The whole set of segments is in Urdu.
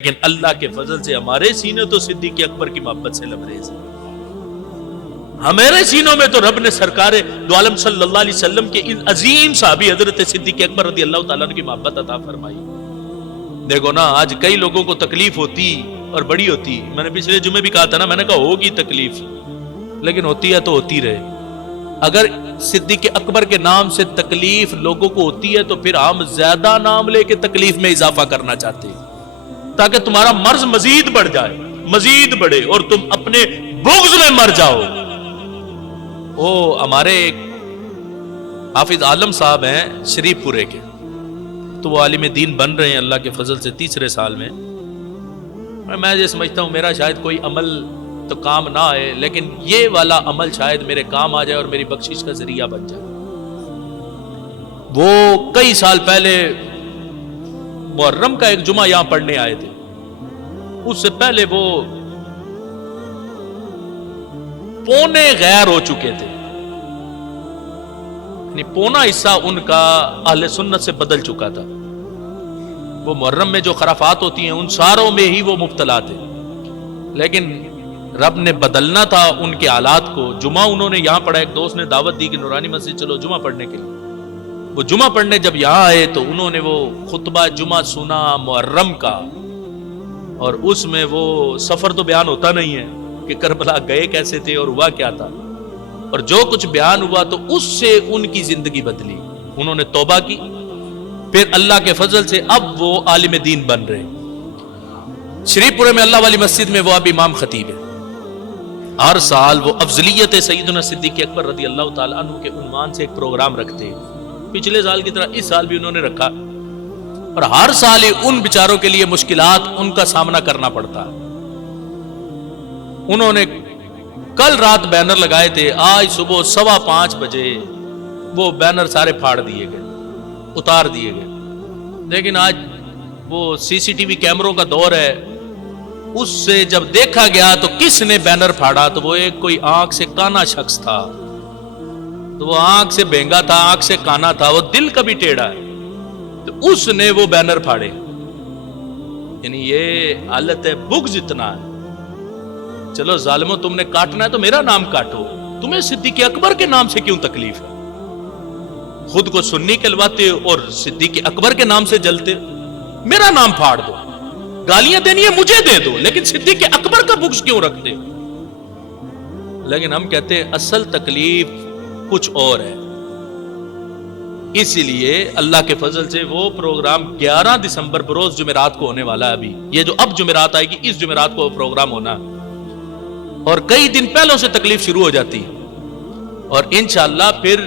لیکن اللہ کے فضل سے ہمارے سینے تو صدیق اکبر کی محبت سے لبریز ہیں. ہمارے سینوں میں تو رب نے سرکار دو عالم صلی اللہ علیہ وسلم کے ان عظیم صحابی حضرت صدیق اکبر رضی اللہ تعالیٰ عنہ کی محبت عطا فرمائی. دیکھو نا، آج کئی لوگوں کو تکلیف ہوتی اور بڑی ہوتی. میں نے پچھلے جمعے بھی کہا تھا نا، میں نے کہا ہوگی تکلیف، لیکن ہوتی ہے تو ہوتی رہے. اگر صدیق اکبر کے نام سے تکلیف لوگوں کو ہوتی ہے تو پھر ہم زیادہ نام لے کے تکلیف میں اضافہ کرنا چاہتے ہیں تاکہ تمہارا مرض مزید بڑھ جائے، مزید بڑھے اور تم اپنے بغض میں مر جاؤ. ہمارے ایک حافظ عالم صاحب ہیں شریف پورے کے، تو وہ عالم دین بن رہے ہیں اللہ کے فضل سے تیسرے سال میں. میں یہ سمجھتا ہوں میرا شاید کوئی عمل تو کام نہ آئے، لیکن یہ والا عمل شاید میرے کام آ جائے اور میری بخشش کا ذریعہ بن جائے. وہ کئی سال پہلے محرم کا ایک جمعہ یہاں پڑھنے آئے تھے. اس سے پہلے وہ پونے غیر ہو چکے تھے، یعنی پونا حصہ ان کا اہل سنت سے بدل چکا تھا. وہ محرم میں جو خرافات ہوتی ہیں ان ساروں میں ہی وہ مبتلا تھے، لیکن رب نے بدلنا تھا ان کے حالات کو. جمعہ انہوں نے یہاں پڑھا، ایک دوست نے دعوت دی کہ نورانی مسجد چلو جمعہ پڑھنے کے لیے. وہ جمعہ پڑھنے جب یہاں آئے تو انہوں نے وہ خطبہ جمعہ سنا محرم کا، اور اس میں وہ سفر تو بیان ہوتا نہیں ہے کہ کربلا گئے کیسے تھے اور ہوا کیا تھا، اور جو کچھ بیان ہوا تو اس سے ان کی زندگی بدلی. انہوں نے توبہ کی، پھر اللہ کے فضل سے اب وہ عالم دین بن رہے. شریف پورے میں اللہ والی مسجد میں وہ اب امام خطیب ہے. ہر سال وہ افضلیت سیدنا صدیق اکبر رضی اللہ تعالیٰ عنہ کے عنوان سے ایک پروگرام رکھتے ہیں. پچھلے سال کی طرح اس سال بھی انہوں نے رکھا، اور ہر سال ان بیچاروں کے لیے مشکلات ان کا سامنا کرنا پڑتا. انہوں نے کل رات بینر لگائے تھے، آج صبح 5:15 بجے وہ بینر سارے پھاڑ دیے گئے، اتار دیے گئے. لیکن آج وہ CCTV کیمروں کا دور ہے، اس سے جب دیکھا گیا تو کس نے بینر پھاڑا تو وہ ایک کوئی آنکھ سے کانا شخص تھا. تو وہ آنکھ سے بینگا تھا، آنکھ سے کانا تھا، وہ دل کا بھی ٹیڑھا ہے، تو اس نے وہ بینر پھاڑے. یعنی یہ حالت ہے، بغض اتنا ہے. چلو ظالموں، تم نے کاٹنا ہے تو میرا نام کاٹو، تمہیں صدیق اکبر کے نام سے کیوں تکلیف ہے؟ خود کو سنی کہلواتے اور صدیق اکبر کے نام سے جلتے. میرا نام پھاڑ دو، گالیاں دینی ہے مجھے دے دو، لیکن صدیق اکبر کا بغض کیوں رکھتے؟ لیکن ہم کہتے ہیں اصل تکلیف کچھ اور ہے. اسی لیے اللہ کے فضل سے وہ پروگرام 11 دسمبر بروز جمعرات کو ہونے والا ہے. ابھی یہ جو اب جمعرات آئے گی، اس جمعرات کو وہ پروگرام ہونا، اور کئی دن پہلوں سے تکلیف شروع ہو جاتی. اور انشاءاللہ پھر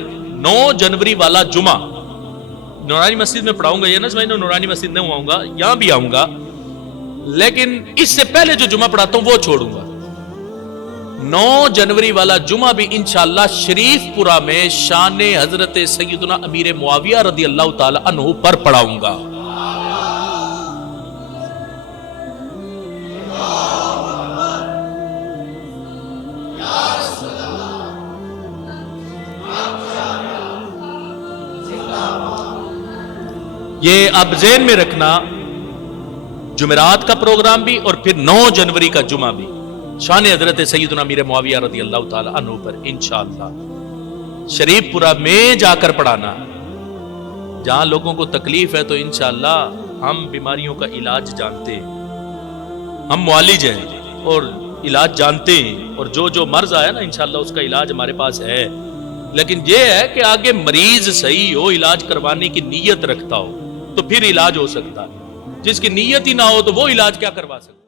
9 جنوری والا جمعہ نورانی مسجد میں پڑھاؤں گا. یہ نہ سمجھنا نورانی مسجد نہیں آؤں گا، یہاں بھی آؤں گا، لیکن اس سے پہلے جو جمعہ پڑھاتا ہوں وہ چھوڑوں گا. 9 جنوری والا جمعہ بھی انشاءاللہ شریف پورہ میں شان حضرت سیدنا امیر معاویہ رضی اللہ تعالی عنہ پر پڑھاؤں گا. یہ اب ذہن میں رکھنا، جمعرات کا پروگرام بھی اور پھر 9 جنوری کا جمعہ بھی شان حضرت سیدنا امیر معاویہ رضی اللہ تعالی عنہ پر انشاءاللہ شریف پورہ میں جا کر پڑھانا. جہاں لوگوں کو تکلیف ہے تو انشاءاللہ ہم بیماریوں کا علاج جانتے ہیں، ہم معالج ہیں اور علاج جانتے ہیں، اور جو مرض آیا نا انشاءاللہ اس کا علاج ہمارے پاس ہے. لیکن یہ ہے کہ آگے مریض صحیح ہو، علاج کروانے کی نیت رکھتا ہو تو پھر علاج ہو سکتا ہے. جس کی نیت ہی نہ ہو تو وہ علاج کیا کروا سکتا ہے؟